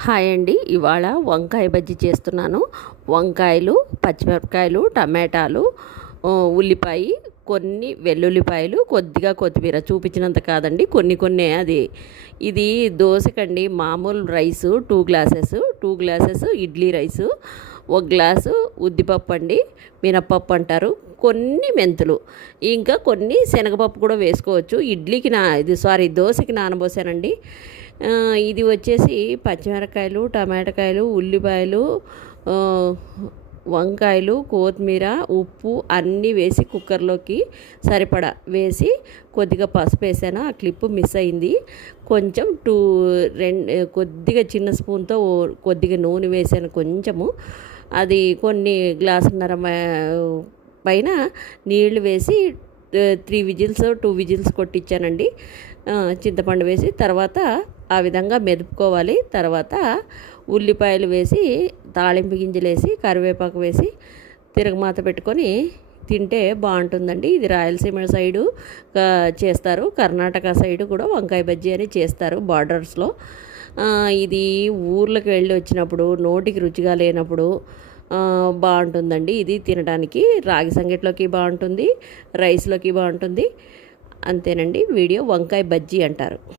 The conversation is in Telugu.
హాయ్ అండి, ఇవాళ వంకాయ బజ్జీ చేస్తున్నాను. వంకాయలు, పచ్చిమిరపకాయలు, టమాటాలు, ఉల్లిపాయ, కొన్ని వెల్లుల్లిపాయలు, కొద్దిగా కొత్తిమీర చూపించినంత కాదండి, కొన్ని కొన్ని ఇది దోశకండి. మామూలు rice 2 glasses idli rice, 1 glass ఉద్దిపప్పు అండి, మినప్పప్పు అంటారు, కొన్ని మెంతులు, ఇంకా కొన్ని శనగపప్పు కూడా వేసుకోవచ్చు. దోశకి నానబోసానండి. ఇది వచ్చేసి పచ్చిమిరపకాయలు, టమాటకాయలు, ఉల్లిపాయలు, వంకాయలు, కొత్తిమీర, ఉప్పు అన్నీ వేసి కుక్కర్లోకి సరిపడా వేసి కొద్దిగా పసుపు వేసాను. ఆ క్లిప్పు మిస్ అయింది. కొంచెం కొద్దిగా చిన్న స్పూన్తో కొద్దిగా నూనె వేసాను. కొంచెము అది కొన్ని గ్లాసున్నర పైన నీళ్లు వేసి 2 విజిల్స్ కొట్టించానండి. చింతపండు వేసి తర్వాత ఆ విధంగా మెదుపుకోవాలి. తర్వాత ఉల్లిపాయలు వేసి, తాళింపు గింజలు వేసి, కరివేపాకు వేసి తిరగమాత పెట్టుకొని తింటే బాగుంటుందండి. ఇది రాయలసీమ సైడు చేస్తారు, కర్ణాటక సైడు కూడా వంకాయ బజ్జీ అని చేస్తారు బార్డర్స్లో. ఇది ఊర్లకు వెళ్ళి వచ్చినప్పుడు, నోటికి రుచిగా లేనప్పుడు బాగుంటుందండి. ఇది తినడానికి రాగి సంగట్లోకి బాగుంటుంది, రైస్లోకి బాగుంటుంది. అంతేనండి. వంకాయ బజ్జీ అంటారు.